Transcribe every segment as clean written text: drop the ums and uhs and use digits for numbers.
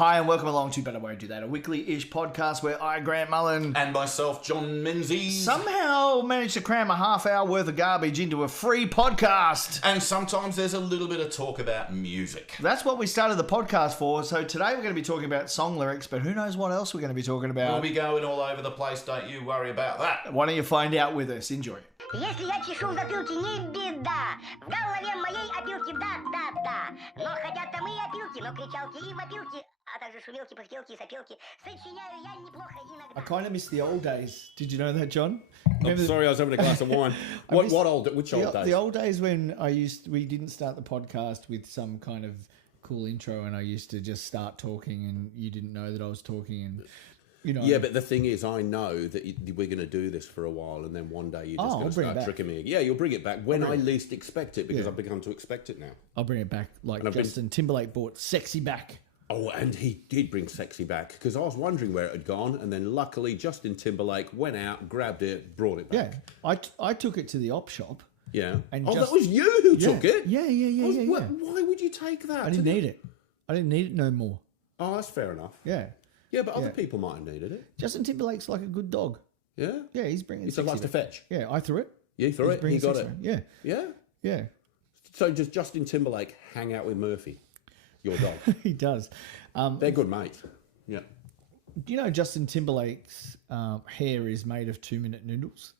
Hi and welcome along to Better Way to Do That, a weekly-ish podcast where I, Grant Mullen, and myself, John Menezies, somehow managed to cram a half-hour worth of garbage into a free podcast. And sometimes there's a little bit of talk about music. That's what we started the podcast for. So today we're going to be talking about song lyrics, but who knows what else we're going to be talking about. We'll be going all over the place, don't you worry about that. Why don't you find out with us? Enjoy. Если я чешу в затылке, не беда. В голове моей опилки, да. Но хотят там и опилки, но кричалки и вопилки, а также шумелки, пыхтелки и сопелки. Сочиняю я неплохо иногда. I kind of miss the old days. Did you know that, John? I'm sorry, I was having a glass of wine. Which old days? The old days when we didn't start the podcast with some kind of cool intro, and I used to just start talking, and you didn't know that I was talking, and you know. Yeah, but the thing is, I know that we're going to do this for a while, and then one day you're just going to start tricking me. Yeah, you'll bring it back when I least expect it, because I've begun to expect it now. I'll bring it back, like Justin Timberlake brought Sexy back. Oh, and he did bring Sexy back, because I was wondering where it had gone, and then luckily Justin Timberlake went out, grabbed it, brought it back. Yeah, I took it to the op shop. Yeah. And that was you who took it? Yeah. Why would you take that? I didn't need it. I didn't need it no more. Oh, that's fair enough. Yeah. Yeah, but other people might have needed it. Justin Timberlake's like a good dog. Yeah? Yeah, he's bringing He still likes to fetch. Yeah, I threw it. You threw it, he got it. Yeah. Yeah? Yeah. So does Justin Timberlake hang out with Murphy, your dog? He does. They're good mates. Yeah. Do you know Justin Timberlake's hair is made of 2-minute noodles?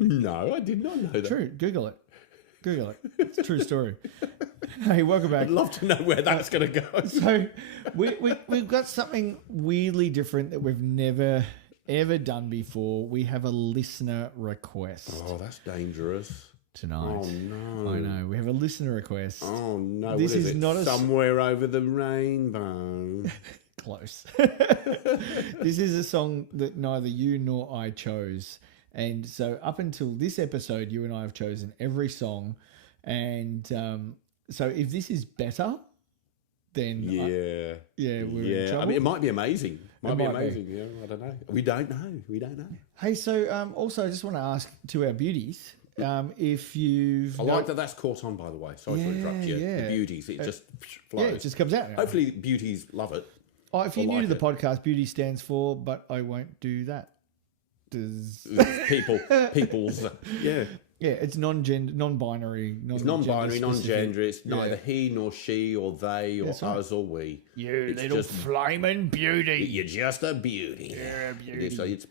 No, I did not know that. True. Google it. It's a true story. Hey, welcome back. I'd love to know where that's going to go. So we've got something weirdly different that we've never, ever done before. We have a listener request. Oh, that's dangerous. Tonight. Oh, no. I know. We have a listener request. Oh, no. This what is is it? not a... Somewhere over the rainbow. Close. This is a song that neither you nor I chose. And so up until this episode, you and I have chosen every song. And so if this is better, then... Yeah. We're in trouble. I mean, it might be amazing. Might be might be. amazing. Yeah, I don't know. We don't know. Hey, so also I just want to ask to our beauties, if you've... I like that that's caught on, by the way. Sorry to interrupt you. yeah. The beauties. It just flows. Yeah, it just comes out. Hopefully beauties love it. Oh, if you're new to the it. podcast, beauty stands for, but I won't do that. People's. Yeah. Yeah, it's non-binary. It's non-binary, non-gender. It's Yeah. neither he nor she or they or That's right. us or we. You It's little just- flaming beauty. You're just a beauty. You're a beauty. So it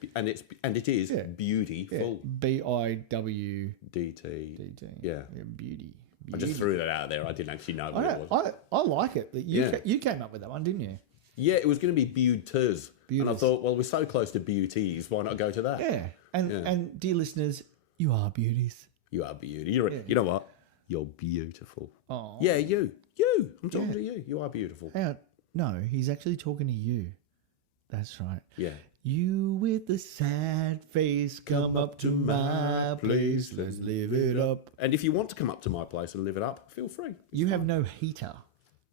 is beautiful. BIWDT. DT. Yeah. Beauty. I just threw that out there. I didn't actually know what it was. I like it. That you came up with that one, didn't you? Yeah, it was going to be beauties. And I Beauties. thought, well, we're so close to beauties. Why not go to that? Yeah. And dear listeners, you are beauties. You are beauty. You know what? You're beautiful. Oh. Yeah, you. I'm talking to you. You are beautiful. Hang on. No, he's actually talking to you. That's right. Yeah. You with the sad face, come up to my place. Let's live it up. And if you want to come up to my place and live it up, feel free. You have no heater.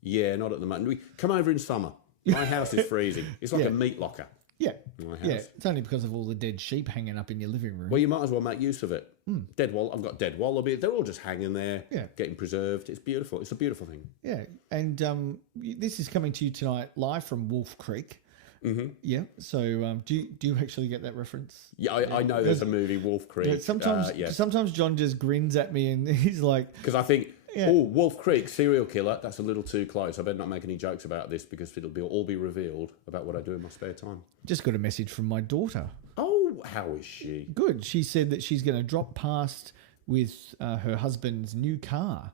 Yeah, not at the moment. We come over in summer. My house is freezing. It's like a meat locker. Yeah. My house. Yeah. It's only because of all the dead sheep hanging up in your living room. Well, you might as well make use of it. Dead wall. I've got dead wallaby. They're all just hanging there, getting preserved. It's beautiful. It's a beautiful thing. Yeah. And this is coming to you tonight live from Wolf Creek. Mm-hmm. Yeah. So do you actually get that reference? Yeah, I know there's a movie, Wolf Creek. Sometimes John just grins at me and he's like... Because I think, Wolf Creek, serial killer, that's a little too close. I better not make any jokes about this because it'll all be revealed about what I do in my spare time. Just got a message from my daughter. Oh, how is she? Good. She said that she's going to drop past with her husband's new car.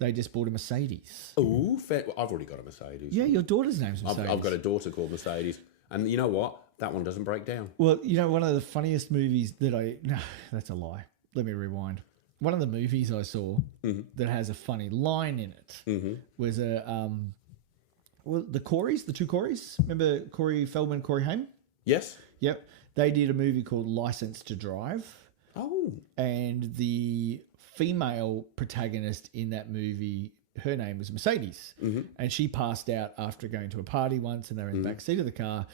They just bought a Mercedes. Oh, fair. Well, I've already got a Mercedes. Yeah, your daughter's name's Mercedes. I've got a daughter called Mercedes. And you know what? That one doesn't break down. Well, you know, one of the funniest movies that no, that's a lie. Let me rewind. One of the movies I saw that has a funny line in it was the Coreys, the two Coreys. Remember Corey Feldman, Corey Haim? Yes? Yep. They did a movie called License to Drive. Oh. And the female protagonist in that movie, her name was Mercedes. And she passed out after going to a party once and they were in the back seat of the car.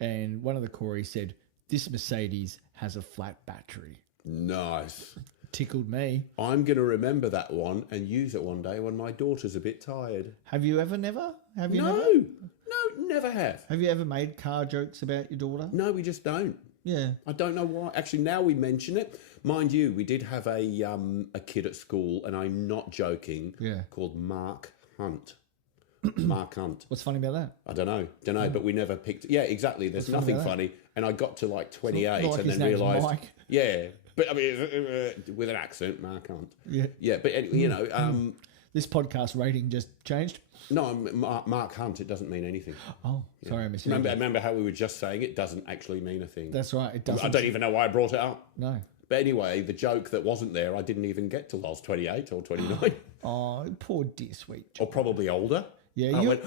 And one of the Coreys said, "This Mercedes has a flat battery." Nice. Tickled me. I'm going to remember that one and use it one day when my daughter's a bit tired. Have you ever never? Have you No. never? No, never have. Have you ever made car jokes about your daughter? No, we just don't. Yeah. I don't know why. Actually, now we mention it, mind you, we did have a kid at school, and I'm not joking, called Mark Hunt. Mark Hunt. What's funny about that? I don't know, but we never picked. Yeah, exactly. There's nothing funny. And I got to like 28 like and his then name's realised. Mike. Yeah, but I mean, with an accent, Mark Hunt. Yeah. Yeah, but you know. This podcast rating just changed? No, Mark Hunt, it doesn't mean anything. Oh, sorry, I misheard. Remember how we were just saying it doesn't actually mean a thing. That's right, it doesn't. I don't even know why I brought it up. No. But anyway, the joke that wasn't there, I didn't even get till I was 28 or 29. Oh, poor dear sweet. Or probably older. Yeah, I went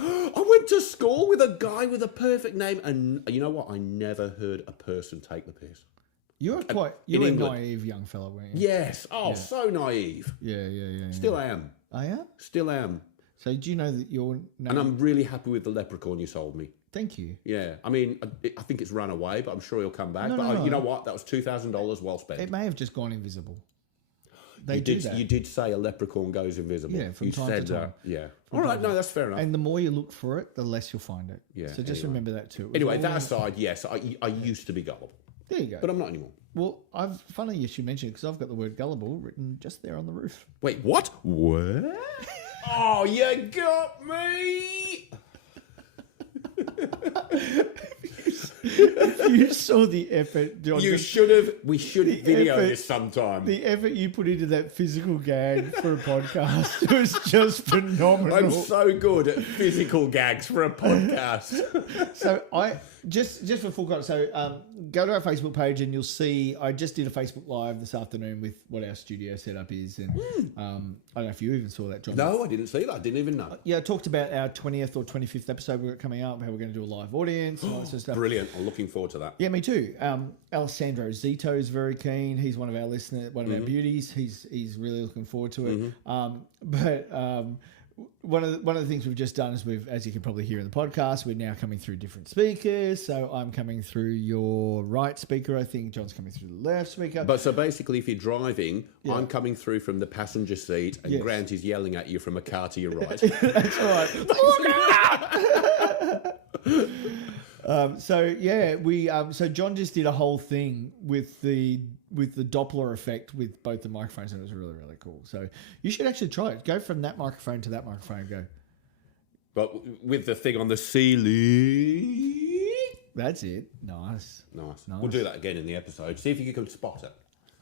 to school with a guy with a perfect name, and you know what? I never heard a person take the piss. You were a naive young fellow, weren't you? Yes. Oh, so naive. Yeah. Still am. I am? Still am. So do you know that you're... And I'm really happy with the leprechaun you sold me. Thank you. Yeah. I mean, I think it's run away, but I'm sure he'll come back. No. You know what? That was $2,000 well spent. It may have just gone invisible. You did say a leprechaun goes invisible. Yeah, from time to time. That. Yeah. All right. No, that's fair enough. And the more you look for it, the less you'll find it. Yeah. So just remember that too. Anyway, that aside, yes, I used to be gullible. There you go. But I'm not anymore. Well, funny you should mention it because I've got the word gullible written just there on the roof. Wait, what? What? Oh, you got me! If you saw the effort, John, we should video this sometime. The effort you put into that physical gag for a podcast was just phenomenal. I'm so good at physical gags for a podcast. So I just for full context. So go to our Facebook page and you'll see I just did a Facebook Live this afternoon with what our studio setup is, and I don't know if you even saw that, John. No, I didn't see that. I didn't even know. Yeah, I talked about our 20th or 25th episode we've got coming up, how we're going to do a live audience, and all that sort of stuff. Brilliant. I'm looking forward to that. Yeah, me too. Alessandro Zito is very keen. He's one of our listeners, one of our beauties. He's really looking forward to it. One of the things we've just done is as you can probably hear in the podcast, we're now coming through different speakers. So I'm coming through your right speaker. I think John's coming through the left speaker. But so basically, if you're driving, I'm coming through from the passenger seat, and Grant is yelling at you from a car to your right. That's right. So John just did a whole thing with the Doppler effect with both the microphones, and it was really, really cool. So you should actually try it. Go from that microphone to that microphone. Go. But with the thing on the ceiling. That's it. Nice. We'll do that again in the episode. See if you can spot it.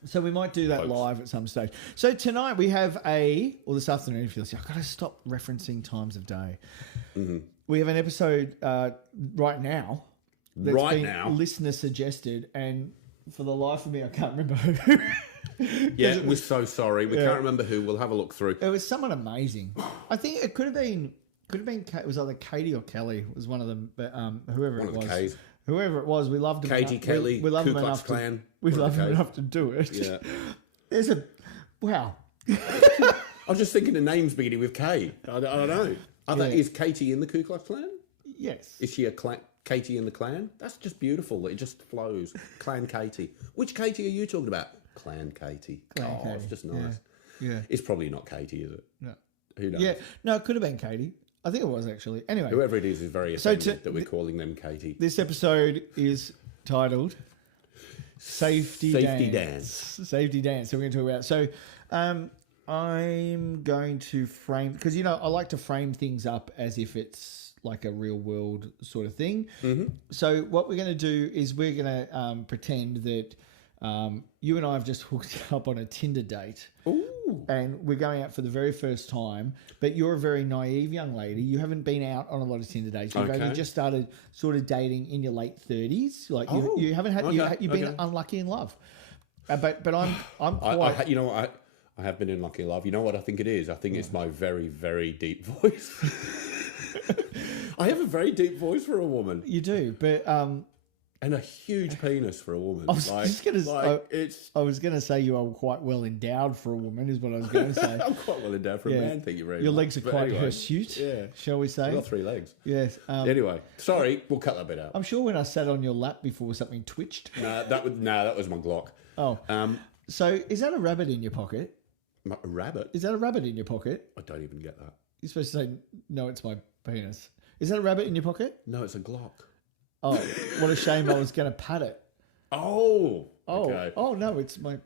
So we might do that live at some stage. So tonight we have this afternoon, if you'll see, I've got to stop referencing times of day. Mm-hmm. We have an episode right now. Listener suggested, and for the life of me, I can't remember who. Yeah, we're so sorry. We can't remember who. We'll have a look through. It was someone amazing. I think it could have been. It was either Katie or Kelly. It was one of them. But whoever it was. Whoever it was, we loved him. Katie, Kelly, we love Ku him Klux enough. Klan. We love him enough to do it. Yeah. Wow. I was just thinking of names beginning with K. I don't know. Is Katie in the Ku Klux Klan? Yes. Is she a Katie in the Klan? That's just beautiful. It just flows. Clan Katie. Which Katie are you talking about? Clan Katie. Katie. It's just nice. Yeah. It's probably not Katie, is it? No. Who knows? Yeah. No, it could have been Katie. I think it was actually. Anyway. Whoever it is very offended that we're calling them Katie. This episode is titled Safety Dance. Safety Dance. So we're going to talk about. So I'm going to frame, because, I like to frame things up as if it's like a real world sort of thing. Mm-hmm. So what we're going to do is we're going to pretend that you and I have just hooked up on a Tinder date. Ooh. And we're going out for the very first time, but you're a very naive young lady. You haven't been out on a lot of Tinder dates. You've only just started sort of dating in your late 30s. Like you haven't had, you've been unlucky in love. But I'm quite... I have been in lucky in love. You know what I think it is? I think it's my very, very deep voice. I have a very deep voice for a woman. You do, but... and a huge penis for a woman. I was going to say you are quite well endowed for a woman, is what I was going to say. I'm quite well endowed for a man, thank you very much. Your legs are quite hirsute, shall we say? I've got 3 legs. Yes. Anyway, sorry, we'll cut that bit out. I'm sure when I sat on your lap before something twitched. That was my Glock. Oh. So is that a rabbit in your pocket? A rabbit? Is that a rabbit in your pocket? I don't even get that. You're supposed to say, no, it's my penis. Is that a rabbit in your pocket? No, it's a Glock. Oh, what a shame! I was going to pat it. Oh. Oh, Okay. oh no, it's my.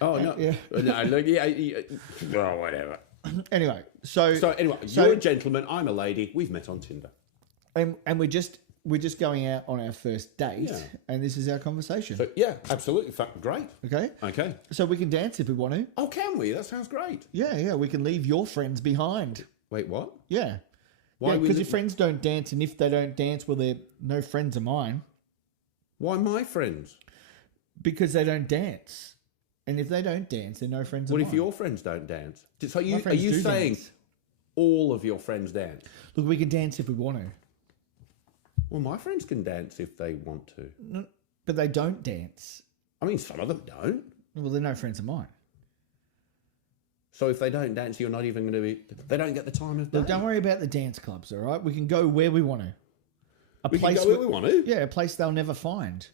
Oh no. Yeah. No, look, yeah. Oh, whatever. Anyway, so anyway, you're a gentleman. I'm a lady. We've met on Tinder. and we're just going out on our first date, and this is our conversation. So yeah, absolutely. Great. Okay. Okay. So we can dance if we want to. Oh, can we? That sounds great. Yeah. We can leave your friends behind. Wait, what? Yeah. Why? Because your friends don't dance, and if they don't dance, well, they're no friends of mine. Why my friends? Because they don't dance. And if they don't dance, they're no friends of mine. What if your friends don't dance? So are you friends saying dance. all of your friends dance? Look, we can dance if we want to. Well, my friends can dance if they want to. No, but they don't dance. I mean, some of them don't. Well, they're no friends of mine. So if they don't dance, you're not even going to be... They don't get the time of day. Look, don't worry about the dance clubs, all right? We can go where we want to. We can go where we want to? Yeah, a place they'll never find.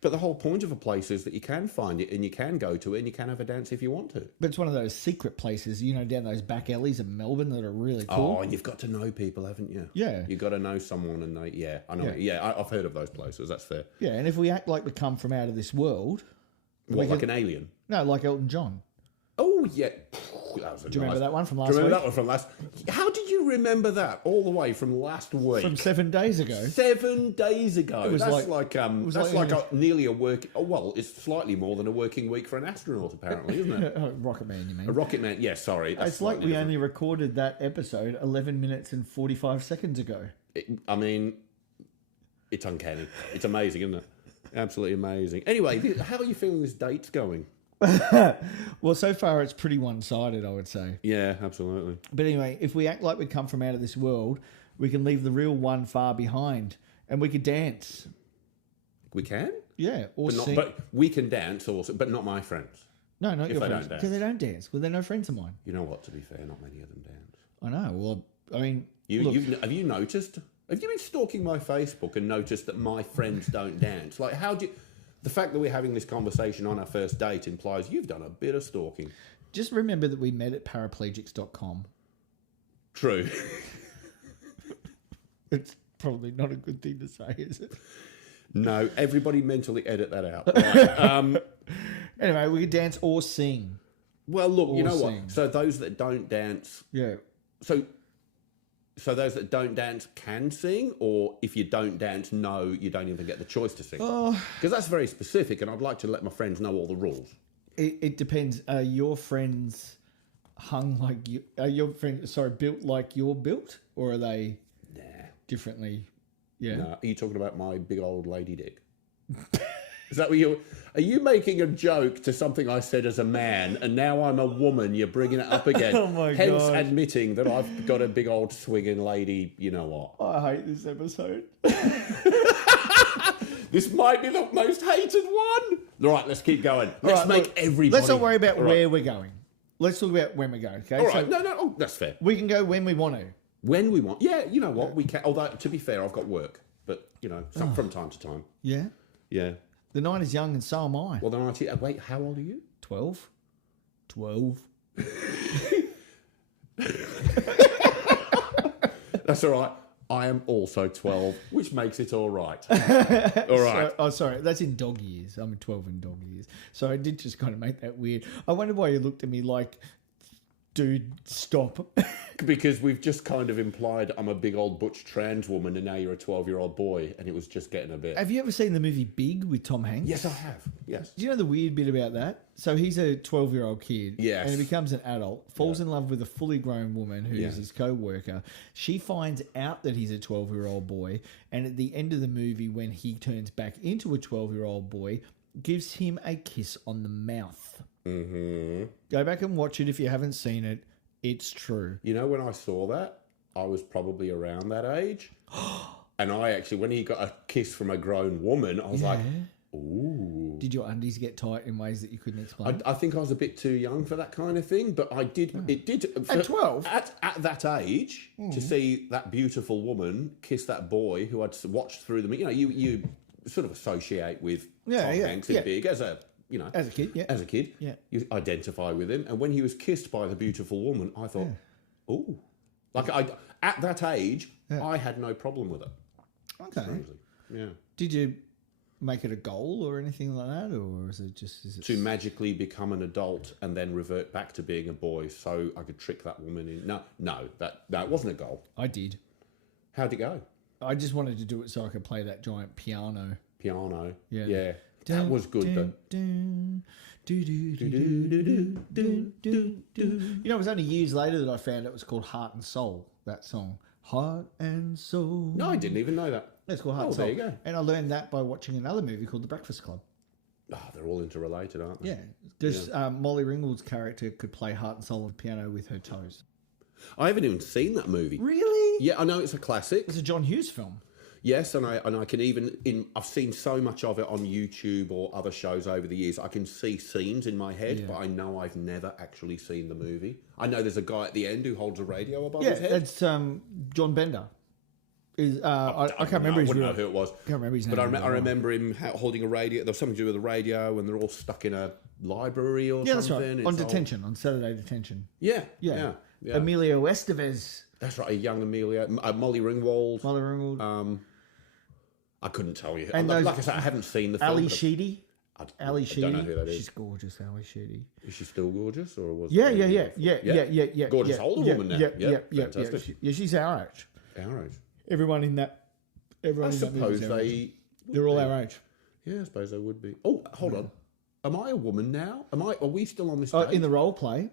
But the whole point of a place is that you can find it and you can go to it and you can have a dance if you want to. But it's one of those secret places, down those back alleys in Melbourne that are really cool. Oh, and you've got to know people, haven't you? Yeah. You've got to know someone and they... Yeah, I know. Yeah, I've heard of those places. That's fair. Yeah, and if we act like we come from out of this world... What, like an alien? No, like Elton John. Oh, yeah. That was Do you remember that one from last week? week? Do you remember that one from last... How did you remember that all the way from last week? From 7 days ago. 7 days ago. That's like nearly a work... Oh, well, it's slightly more than a working week for an astronaut, apparently, isn't it? Rocket Man, you mean? A rocket man. Yeah, sorry. It's like we only recorded that episode 11 minutes and 45 seconds ago. I mean, it's uncanny. It's amazing, isn't it? Absolutely amazing. Anyway, how are you feeling this date's going? Well, so far it's pretty one-sided, I would say. Yeah, absolutely. But anyway, if we act like we come from out of this world, we can leave the real one far behind, and we could dance. We can? Yeah, or sing. But we can dance also, but not my friends. No, not if your they friends. don't dance. Because they don't dance. Well, they're no friends of mine. You know what, to be fair, not many of them dance. I know. Well, I mean... Have you noticed? Have you been stalking my Facebook and noticed that my friends don't dance? Like, how do you... The fact that we're having this conversation on our first date implies you've done a bit of stalking. Just remember that we met at paraplegics.com. True. It's probably not a good thing to say, is it? No, everybody mentally edit that out. Right. Anyway, we could dance or sing. Well, look, Or you know sing. what? So those that don't dance... Yeah. So those that don't dance can sing, or if you don't dance, no, you don't even get the choice to sing? Because that's very specific, and I'd like to let my friends know all the rules. It depends. Are your friends hung like you? Are your friends, built like you're built? Or are they differently? Yeah. No, are you talking about my big old lady dick? Is that what you're... Are you making a joke to something I said as a man, and now I'm a woman, you're bringing it up again? Oh my Hence God. admitting that I've got a big old swinging lady, you know what? I hate this episode. This might be the most hated one. All right, let's keep going. Let's make everybody... Let's not worry about where we're going. Let's talk about when we're going, okay? All right, no, that's fair. We can go when we want to. When we want. Yeah, you know what? We can. Although, to be fair, I've got work. But, from time to time. Yeah? Yeah. The night is young and so am I. Well, then wait, how old are you? 12. 12. That's all right. I am also 12, which makes it all right. All right. Sorry. That's in dog years. I'm 12 in dog years. So I did just kind of make that weird. I wonder why you looked at me like, dude, stop. Because we've just kind of implied I'm a big old butch trans woman and now you're a 12-year-old boy, and it was just getting a bit... Have you ever seen the movie Big with Tom Hanks? Yes, I have. Yes. Do you know the weird bit about that? So he's a 12-year-old kid. Yes. And he becomes an adult, falls in love with a fully grown woman who's his co-worker. She finds out that he's a 12-year-old boy, and at the end of the movie, when he turns back into a 12-year-old boy, gives him a kiss on the mouth. Mm-hmm. Go back and watch it if you haven't seen it. It's true. You know, when I saw that, I was probably around that age. And I actually, when he got a kiss from a grown woman, I was like, ooh. Did your undies get tight in ways that you couldn't explain? I think I was a bit too young for that kind of thing, but I did. It did At 12? At that age, to see that beautiful woman kiss that boy who I'd watched through them. You know, you sort of associate with Tom Hanks in Big as a... As a kid, yeah. As a kid, you identify with him. And when he was kissed by the beautiful woman, I thought, ooh. Like, at that age, I had no problem with it. Okay. Strangely. Yeah. Did you make it a goal or anything like that, or is it To magically become an adult and then revert back to being a boy, so I could trick that woman in? No, it wasn't a goal. I did. How'd it go? I just wanted to do it so I could play that giant piano. Yeah. That was good though. You know, it was only years later that I found it was called Heart and Soul, that song. Heart and Soul. No, I didn't even know that. It's called Heart and Soul. There you go. And I learned that by watching another movie called The Breakfast Club. Oh, they're all interrelated, aren't they? Yeah, because Molly Ringwald's character could play Heart and Soul on the piano with her toes. I haven't even seen that movie. Really? Yeah, I know it's a classic. It's a John Hughes film. Yes, and I can even I've seen so much of it on YouTube or other shows over the years. I can see scenes in my head, but I know I've never actually seen the movie. I know there's a guy at the end who holds a radio above his head. Yeah, that's John Bender. I can't remember his name. I wouldn't know who it was. Can't remember his name. But I remember him holding a radio. There was something to do with the radio, and they're all stuck in a library or Yeah, something. that's right. On detention, on Saturday detention. Yeah. Emilio Estevez. That's right, a young Amelia. Molly Ringwald. Molly Ringwald. I couldn't tell you. And like I said, I haven't seen the film. Ali Sheedy. Ali Sheedy. I don't know who that is. She's gorgeous, Ali Sheedy. Is she still gorgeous, or was? Yeah. Gorgeous older woman now. Yeah. Fantastic. She's our age. Our age. Everyone in that. I suppose they're all our age. Yeah, I suppose they would be. Oh, hold on. Am I a woman now? Are we still on this date? In the role play.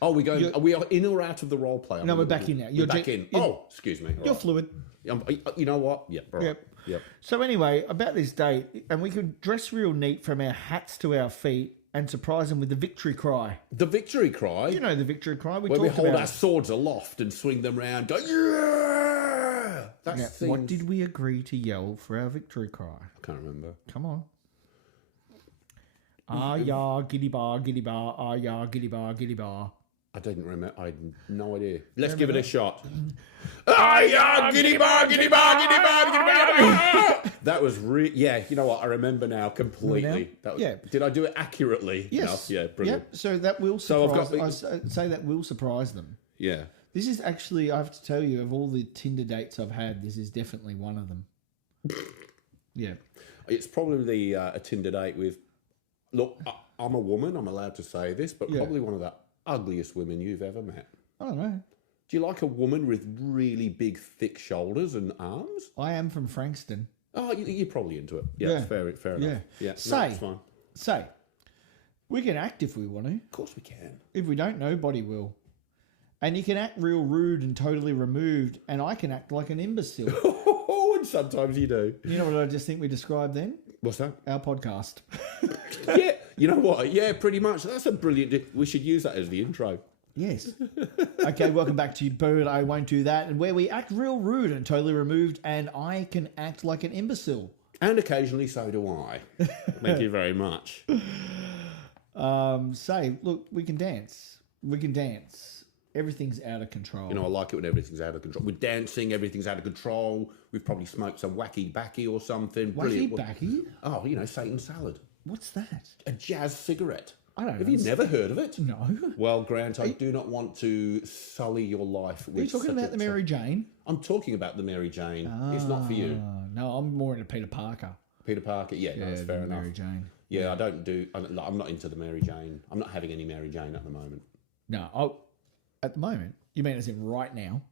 Oh, are we in or out of the role play? No, we're back in now. You're back in. Oh, excuse me. You're fluid. You know what? Yeah. Right. Yep. So anyway, about this date, and we could dress real neat from our hats to our feet and surprise them with the victory cry. The victory cry? You know the victory cry. Where we hold our swords aloft and swing them round. Go, yeah! What did we agree to yell for our victory cry? I can't remember. Come on. Ah, ya, giddy bar, giddy bar. Ah, ya, giddy bar, giddy bar. I didn't remember. I had no idea. Let's give it a shot. Ah, yeah, giddy bar, giddy bar, giddy bar, giddy bar. That was yeah. You know what? I remember now completely. Did I do it accurately? Yes. Enough? Yeah, brilliant. Yep. So that will surprise. I say that will surprise them. Yeah. This is actually, I have to tell you, of all the Tinder dates I've had, this is definitely one of them. Yeah. It's probably a Tinder date with. Look, I'm a woman. I'm allowed to say this, but probably one of the ugliest women you've ever met. I don't know. Do you like a woman with really big, thick shoulders and arms? I am from Frankston. Oh, you're probably into it. Yeah, fair enough. Yeah. Say, no, it's fine. We can act if we want to. Of course we can. If we don't, nobody will. And you can act real rude and totally removed, and I can act like an imbecile. Oh, and sometimes you do. You know what I just think we described then? What's that? Our podcast. Yeah, you know what? Yeah, pretty much. That's a brilliant... We should use that as the intro. Yes. Okay, welcome back to But I Won't Do That, and where we act real rude and totally removed, and I can act like an imbecile. And occasionally so do I. Thank you very much. Look, we can dance. We can dance. Everything's out of control. You know, I like it when everything's out of control. We're dancing, everything's out of control. We've probably smoked some wacky backy or something. Wacky backy? Oh, Satan salad. What's that? A jazz cigarette. I don't know. Have you never heard of it? No. Well, Grant, I do not want to sully your life with... Are you talking about the Mary Jane? I'm talking about the Mary Jane. It's not for you. No, I'm more into Peter Parker. Peter Parker, no, that's fair enough. Mary Jane. Yeah, I'm not into the Mary Jane. I'm not having any Mary Jane at the moment. No, at the moment? You mean as in right now?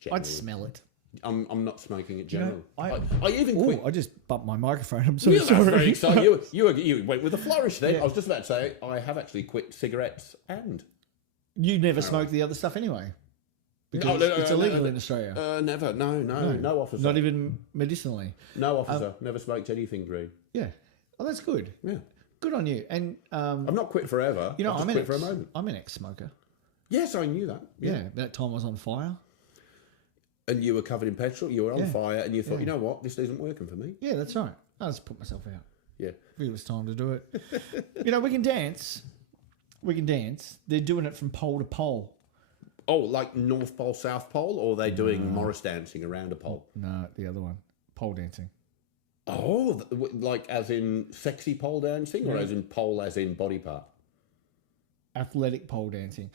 Generally. I'd smell it. I'm not smoking it generally. I even quit. I just bumped my microphone. I'm so That's sorry. very exciting. You went with a flourish then. I was just about to say, I have actually quit cigarettes and... You never smoked the other stuff anyway? Because it's illegal in Australia. Never. No officer. Not even medicinally? No officer. Never smoked anything green. Yeah. Oh, that's good. Yeah. Good on you. And I'm not quit forever. You know, I'm quit for a moment. I'm an ex-smoker. Yes, I knew that. Yeah. That time I was on fire. And you were covered in petrol, you were on fire, and you thought, you know what, this isn't working for me. Yeah, that's right. I just put myself out. Yeah. I think it was time to do it. We can dance. We can dance. They're doing it from pole to pole. Oh, like North Pole, South Pole, or are they doing Morris dancing around a pole? No, the other one. Pole dancing. Oh, like as in sexy pole dancing, or as in pole as in body part? Athletic pole dancing.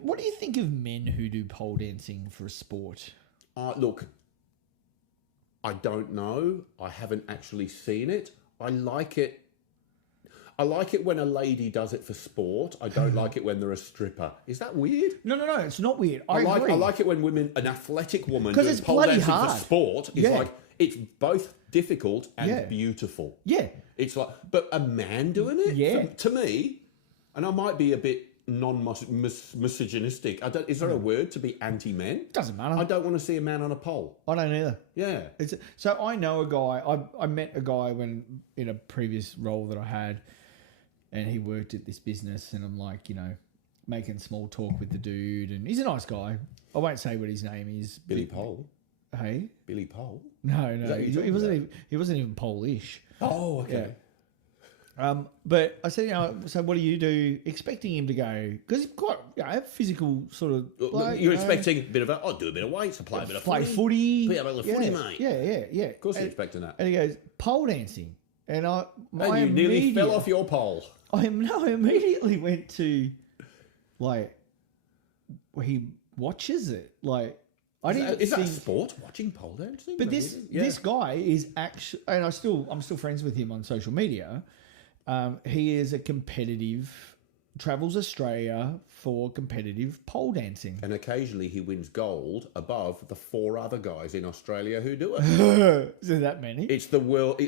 What do you think of men who do pole dancing for a sport? Look, I don't know. I haven't actually seen it. I like it. I like it when a lady does it for sport. I don't like it when they're a stripper. Is that weird? No, it's not weird. I agree. I like it when an athletic woman 'Cause doing it's pole bloody dancing hard. for sport is Yeah. like, it's both difficult and Yeah. beautiful. Yeah. It's like, but a man doing it? Yeah. To me, and I might be a bit misogynistic. Is there a word to be anti-men? Doesn't matter. I don't want to see a man on a pole. I don't either. Yeah. So I know a guy. I met a guy when in a previous role that I had, and he worked at this business, and I'm like, making small talk with the dude, and he's a nice guy. I won't say what his name is. Billy Pole. Hey? Billy Pole? No, that who you're he talking wasn't even Polish. Oh, okay. Yeah. But I said, so what do you do? Expecting him to go, because he's quite physical sort of. Bloke, You're expecting a bit of do a bit of weights, play a bit of footy. Play a bit of footy, mate. Yeah. Of course you're expecting that. And he goes, pole dancing. And you nearly fell off your pole. I immediately went to, he watches it. Is that a sport? Watching pole dancing? But this guy is actually, and I'm still friends with him on social media. He is travels Australia for competitive pole dancing. And occasionally he wins gold above the 4 other guys in Australia who do it. Is there that many? It's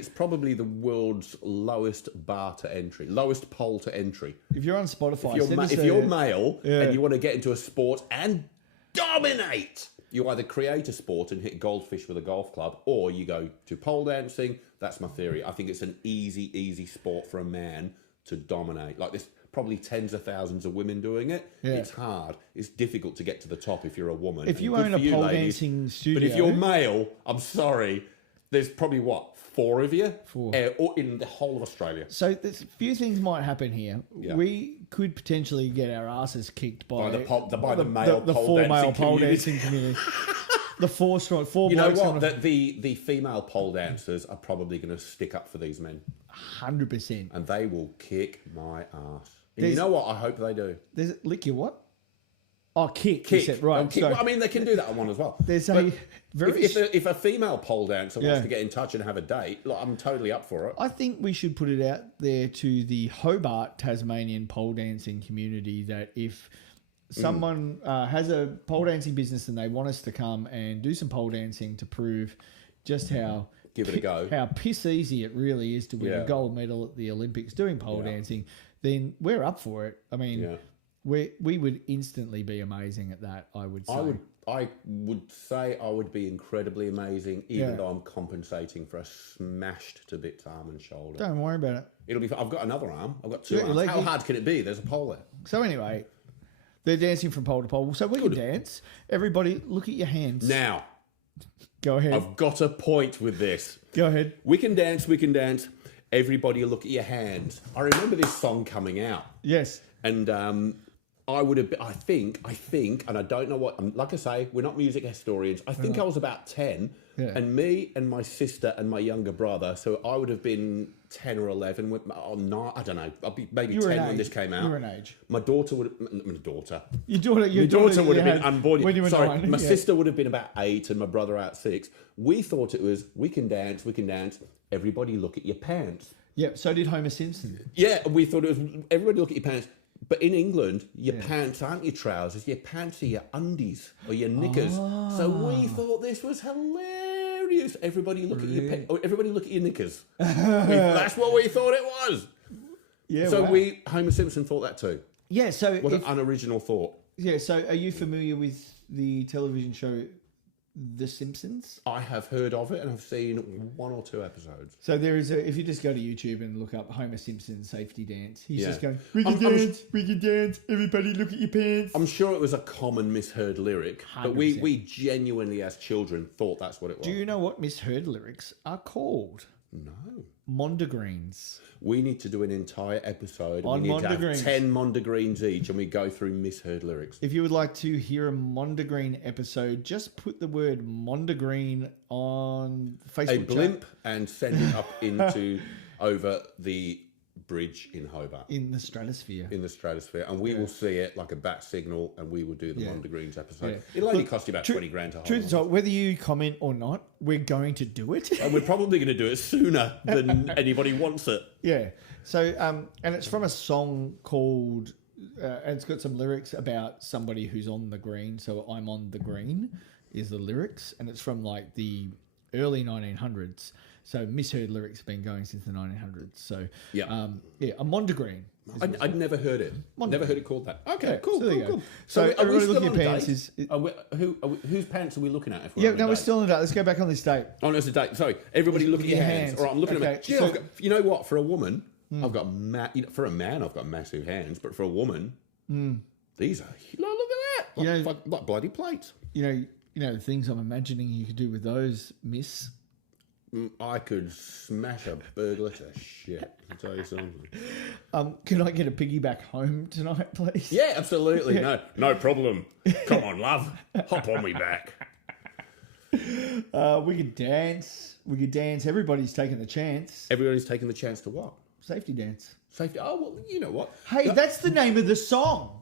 probably the world's lowest lowest pole to entry. If you're on Spotify, If you're male and you want to get into a sport and dominate, you either create a sport and hit goldfish with a golf club, or you go to pole dancing. That's my theory. I think it's an easy sport for a man to dominate. Like, there's probably tens of thousands of women doing it. Yeah. It's hard. It's difficult to get to the top if you're a woman. If you own a pole dancing studio, but if you're male, I'm sorry, there's probably 4 of you? 4. Or in the whole of Australia. So there's a few things might happen here. Yeah. We could potentially get our asses kicked by the four male pole community. dancing community. The 4 strong. You know blokes what? The female pole dancers are probably going to stick up for these men. 100%. And they will kick my ass. And you know what? I hope they do. There's lick your what? Oh, kick. You Kick. said, right. Kick. Well, I mean, they can do that on one as well. There's But a very. if a female pole dancer Yeah. wants to get in touch and have a date, I'm totally up for it. I think we should put it out there to the Hobart, Tasmanian pole dancing community that if someone has a pole dancing business and they want us to come and do some pole dancing to prove just how Give it a go. how piss easy it really is to win a gold medal at the Olympics doing pole dancing, then we're up for it. I mean, we would instantly be amazing at that, I would say. I would say I would be incredibly amazing, even though I'm compensating for a smashed to bits arm and shoulder. Don't worry about it. It'll be. I've got another arm. I've got 2 Yeah, arms. How hard can it be? There's a pole there. So anyway, they're dancing from pole to pole. So we can dance. Everybody, look at your hands. Now, Go ahead. I've got a point with this. Go ahead. We can dance. Everybody look at your hands. I remember this song coming out. Yes. And I would have been, I think, and I don't know what, like I say, we're not music historians. I think I was about 10, and me and my sister and my younger brother, so I would have been 10 or 11, I don't know, I'll be maybe 10 when this came out. You were an age. My daughter would have, my daughter would have been unborn. When you were Sorry, 9, my sister would have been about 8 and my brother about 6. We thought it was, we can dance, everybody look at your pants. Yeah, so did Homer Simpson. Yeah, we thought it was, everybody look at your pants. But in England, your pants aren't your trousers. Your pants are your undies or your knickers. So we thought this was hilarious. Everybody look at your knickers. That's what we thought it was. Yeah. So Homer Simpson thought that too. Yeah. So What an unoriginal thought. Yeah. So are you familiar with the television show The Simpsons? I have heard of it and I've seen 1 or 2 episodes. So there is if you just go to YouTube and look up Homer Simpson safety dance, he's just going, we can dance, everybody look at your pants. I'm sure it was a common misheard lyric, 100%. But we genuinely as children thought that's what it was. Do you know what misheard lyrics are called? No. Mondegreens. We need to do an entire episode. On we need to have Mondegreens. 10 Mondegreens each and we go through misheard lyrics. If you would like to hear a Mondegreen episode, just put the word Mondegreen on Facebook A blimp and send it up into over the bridge in Hobart. In the stratosphere. And we will see it like a bat signal, and we will do the Mondegreen's episode. Yeah. It'll only cost you about 20 grand to hold. Truth is, whether you comment or not, we're going to do it. And we're probably going to do it sooner than anybody wants it. Yeah. So, and it's from a song called, and it's got some lyrics about somebody who's on the green. So I'm on the green is the lyrics, and it's from like the early 1900s. So misheard lyrics have been going since the 1900s. So a Mondegreen. I'd never heard it. Never heard it called that. Okay, cool. So are we everybody still look at on your a pants. date? Whose pants are we looking at? We're still on a date. Let's go back on this date. Oh, no, it's a date. Sorry, everybody look at your hands. All right, I'm looking at my... So, you know what? For a woman, I've got... for a man, I've got massive hands. But for a woman, these are... Look at that. Like bloody plates. You know the things I'm imagining you could do with those, miss. I could smash a burglar to shit. I'll tell you something. Can I get a piggyback home tonight, please? Yeah, absolutely. No problem. Come on, love. Hop on me back. We could dance. Everybody's taking the chance. Everybody's taking the chance to what? Safety dance. Safety. Oh, well, you know what? Hey, that's the name of the song.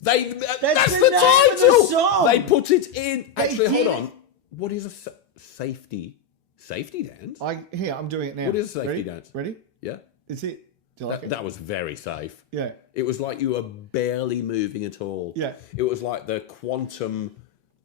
That's the the name title. of the song. They put it in. Actually, did. hold on. What is a safety dance? I'm doing it now. What is a safety dance? Ready? Yeah. It's it. Do you like it? That was very safe. Yeah. It was like you were barely moving at all. Yeah. It was like the quantum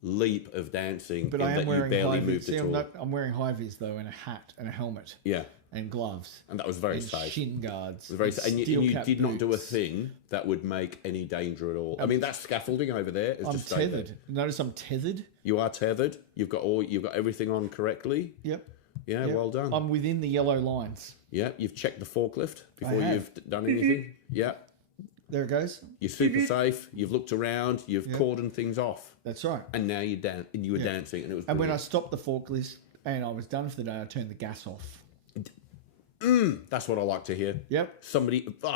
leap of dancing. But I am wearing high vis. all. I'm wearing high vis though, and a hat and a helmet. Yeah. And gloves. And that was very and safe. Shin guards. It was very safe. And you did not do a boots. thing that would make any danger at all. I mean, that scaffolding over there is I'm just tethered. Notice I'm tethered. You are tethered. You've got everything on correctly. Yep. Yeah, well done. I'm within the yellow lines. Yeah, you've checked the forklift before you've done anything. Yeah. There it goes. You're super safe. You've looked around. You've cordoned things off. That's right. And now you were dancing, and it was. And when I stopped the forklift and I was done for the day, I turned the gas off. That's what I like to hear. Yep.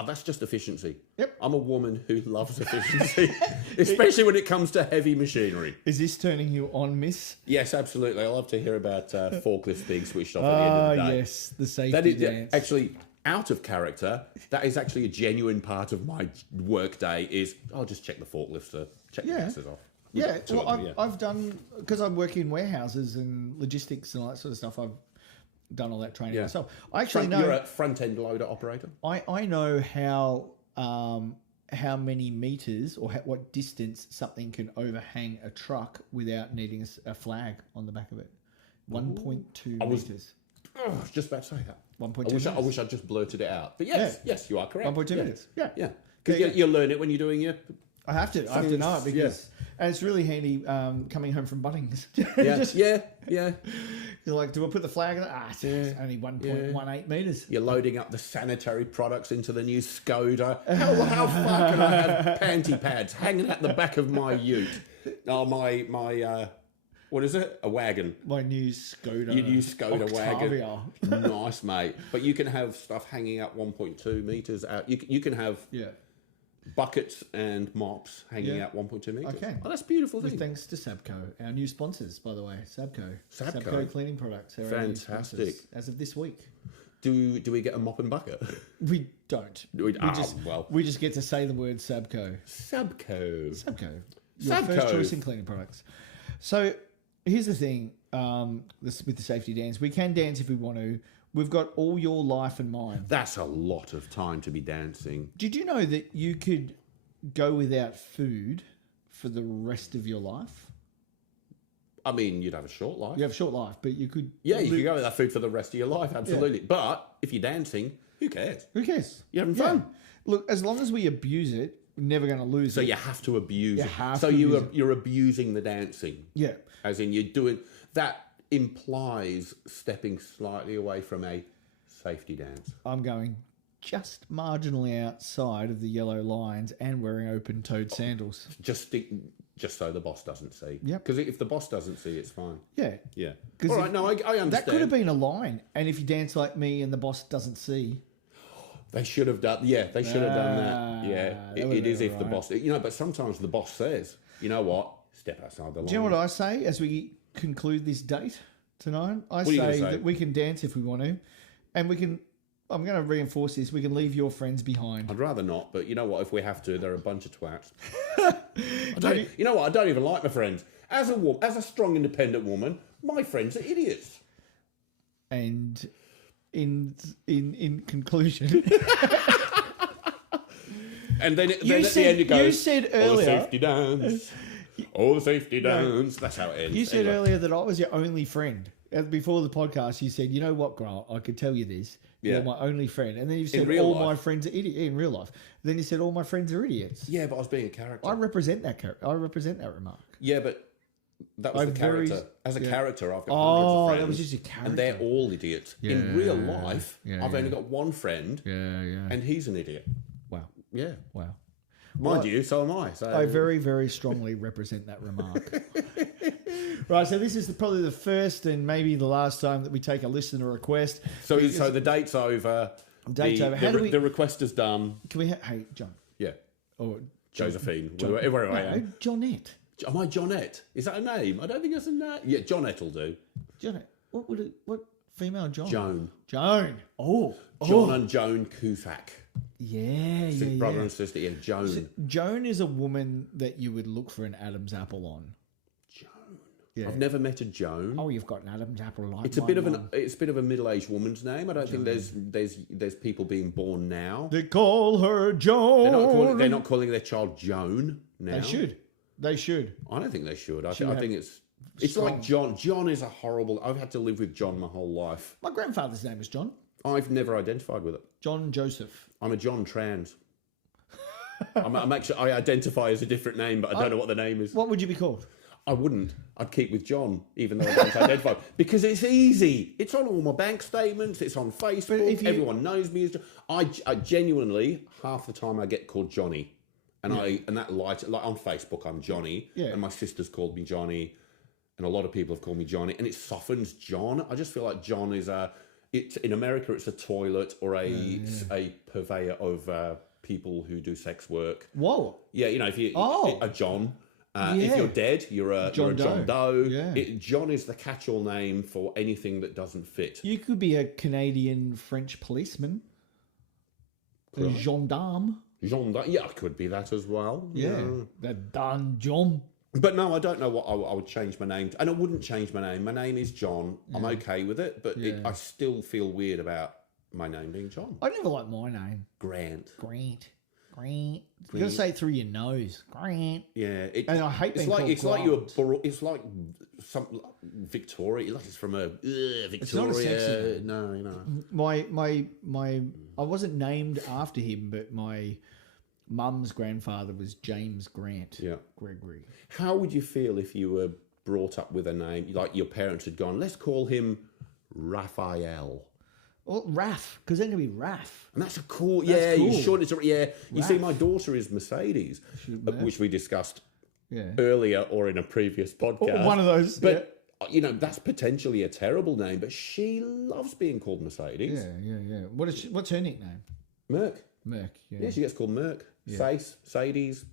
That's just efficiency. Yep. I'm a woman who loves efficiency, especially when it comes to heavy machinery. Is this turning you on, miss? Yes, absolutely. I love to hear about forklifts being switched off at the end of the day. Yes, the safety dance. Actually, out of character, that is actually a genuine part of my work day is I'll just check the forklifts to check the gases off. Yeah, I've done, because I work in warehouses and logistics and all that sort of stuff, I've done all that training myself. I actually know... You're a front-end loader operator? I know how many meters or what distance something can overhang a truck without needing a flag on the back of it. 1.2 meters. I was just about to say that. 1.2 I wish I'd just blurted it out. But yes, you are correct. 1.2 meters. Yeah. Because you learn it when you're doing your... I have to know it because... And it's really handy coming home from Bunnings. Yeah. You're like, do I put the flag on it? It's only 1.18 metres. You're loading up the sanitary products into the new Skoda. How far can I have panty pads hanging at the back of my ute? Oh, my what is it? A wagon. My new Skoda. Your new Skoda Octavia. wagon. Nice, mate. But you can have stuff hanging up 1.2 metres out. You can have... buckets and mops hanging out 1.2 metres. Okay. Oh, that's beautiful thing. Thanks to Sabco, our new sponsors, by the way. Sabco cleaning products. Fantastic. As of this week. Do we get a mop and bucket? We don't. We just get to say the word Sabco. Sabco. Your first choice in cleaning products. So here's the thing. With the safety dance, we can dance if we want to. We've got all your life and mine. That's a lot of time to be dancing. Did you know that you could go without food for the rest of your life? I mean, you'd have a short life. You have a short life, but you could... Yeah, you could go without food for the rest of your life, absolutely. Yeah. But if you're dancing, who cares? Who cares? You're having fun. Look, as long as we abuse it, we're never going to lose it. So you have to abuse it. So you're abusing the dancing. Yeah. As in you're doing... That implies stepping slightly away from a safety dance. I'm going just marginally outside of the yellow lines and wearing open-toed sandals. Just so the boss doesn't see. Yep. Because if the boss doesn't see, it's fine. Yeah. Yeah. All right, I understand. That could have been a line. And if you dance like me and the boss doesn't see... They should have done... Yeah, they should have done that. Yeah. It is if the boss... but sometimes the boss says, you know what? Step outside the line. Do you know what I say as we conclude this date tonight? I say that we can dance if we want to, and we can I'm going to reinforce this. We can leave your friends behind. I'd rather not, but you know what? If we have to, they're a bunch of twats. You know what? I don't even like my friends. As a strong, independent woman, my friends are idiots. And in conclusion, and then at the end it goes. You said earlier. Oh, the safety dance. Oh, the safety dance. That's how it ends. You said earlier that I was your only friend. Before the podcast, you said, "You know what, Grant? I could tell you this. You're my only friend." And then you said, "All my friends are idiots." In real life, then you said, "All my friends are idiots." Yeah, but I was being a character. I represent that character. I represent that remark. Yeah, but that was the character. As a character, I've got hundreds of friends. That was just a character. And they're all idiots. Yeah, in real life, I've only got one friend. Yeah. And he's an idiot. Wow. Yeah. Wow. Mind you, so am I. So I very, very strongly represent that remark. Right, so this is probably the first and maybe the last time that we take a listener request. So the date's over. Over. The request is done. Can we? Hey, John. Yeah. Or Josephine. Wherever I am. Johnette. Am I Johnette? Is that a name? I don't think that's a name. Yeah, Johnette will do. Johnette. What female John? Joan. Oh. John and Joan Cusack. Yeah. Brother and sister. Yeah, Joan. So Joan is a woman that you would look for an Adam's apple on. Joan. Yeah. I've never met a Joan. Oh, you've got an Adam's apple like it's a bit of a middle-aged woman's name. I don't think there's people being born now. They call her Joan. They're not calling their child Joan now. They should. I don't think they should. I think it's like John. John is a horrible. I've had to live with John my whole life. My grandfather's name is John. I've never identified with it. John Joseph. I'm a John trans. I'm actually. I identify as a different name, but I don't know what the name is. What would you be called? I wouldn't. I'd keep with John, even though I don't identify. Because it's easy. It's on all my bank statements. It's on Facebook. Everyone knows me as John. I genuinely, half the time I get called Johnny. And like on Facebook, I'm Johnny. Yeah. And my sister's called me Johnny. And a lot of people have called me Johnny. And it softens John. I just feel like John is in America, it's a toilet or a purveyor of people who do sex work. Whoa. Yeah, if you a John. If you're dead, you're a John Doe. Yeah. John is the catch-all name for anything that doesn't fit. You could be a Canadian French policeman. A gendarme. Yeah, I could be that as well. Yeah. The Don John. But no, I don't know what I would change my name to. And I wouldn't change my name. My name is John. Yeah. I'm okay with it, but I still feel weird about my name being John. I never liked my name. Grant. You got to say it through your nose. Grant. Yeah. And I hate being called it's like it's like some Victoria. Like it's from a Victoria. It's not a sexy name. No. I wasn't named after him, but my mum's grandfather was James Grant. Yeah. Gregory. How would you feel if you were brought up with a name like your parents had gone, let's call him Raphael? Well, Raph, because then it'll be Raph. And that's a cool. You should. You see, my daughter is Mercedes, which we discussed earlier or in a previous podcast. One of those. But that's potentially a terrible name. But she loves being called Mercedes. Yeah. What's her nickname? Merc. Yeah, she gets called Merc. Sadie's.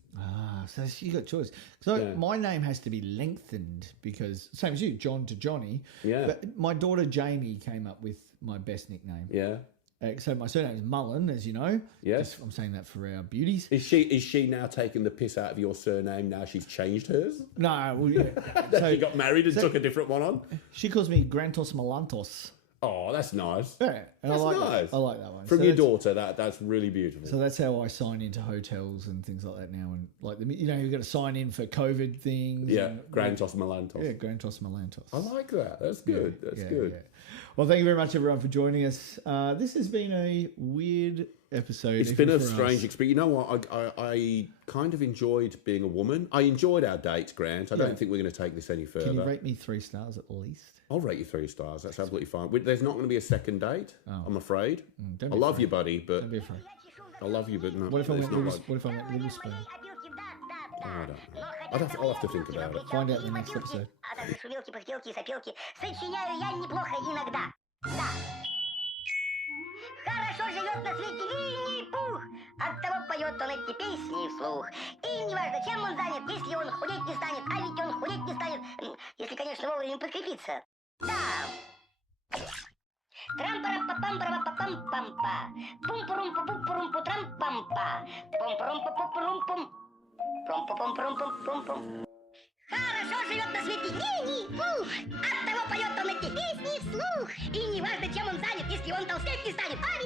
So she got choice. So my name has to be lengthened because same as you, John to Johnny. Yeah. But my daughter Jamie came up with my best nickname. Yeah. So my surname is Mullen, as you know. Yes. I'm saying that for our beauties. Is she now taking the piss out of your surname now she's changed hers? No. Well, yeah. So, she got married and took a different one on? She calls me Grantos Malantos. Oh, that's nice. Yeah. And that's nice. I like that one. From your daughter, that's really beautiful. So that's how I sign into hotels and things like that now. And like, you've got to sign in for COVID things. Yeah, Grantos Malantos. Yeah, Grantos Malantos. I like that. That's good. That's good. Yeah. Well, thank you very much, everyone, for joining us. This has been a weird episode. It's been a strange experience. You know what? I kind of enjoyed being a woman. I enjoyed our date, Grant. I don't think we're going to take this any further. Can you rate me 3 stars at least? I'll rate you 3 stars. That's absolutely fine. There's not going to be a second date, I'm afraid. I love you, buddy, but... Don't be afraid. I love you, but no. What if I went little spoon? I don't know. I'll have to think about it. Find out in the next episode. А также шумелки, пыхтелки и сопелки сочиняю я неплохо иногда. Да. Хорошо живет на свете Винни-Пух. Оттого поет он эти песни вслух. И неважно, чем он занят, если он худеть не станет, а ведь он худеть не станет, если, конечно, вовремя подкрепиться. Да. Трам-парам-пам. Пам-пам-пам-пам-пам-па. Пум-пурум-пу-пум-пурум-пу-трам-пам-па. Пум-пурум-пу-пу-пурум-пум. Пум-пу-пум-пурум-пум-пум. Хорошо живет на свете Винни-Пух. Оттого поет он эти песни вслух. И неважно, чем он занят, если он толстеть не станет. Ай!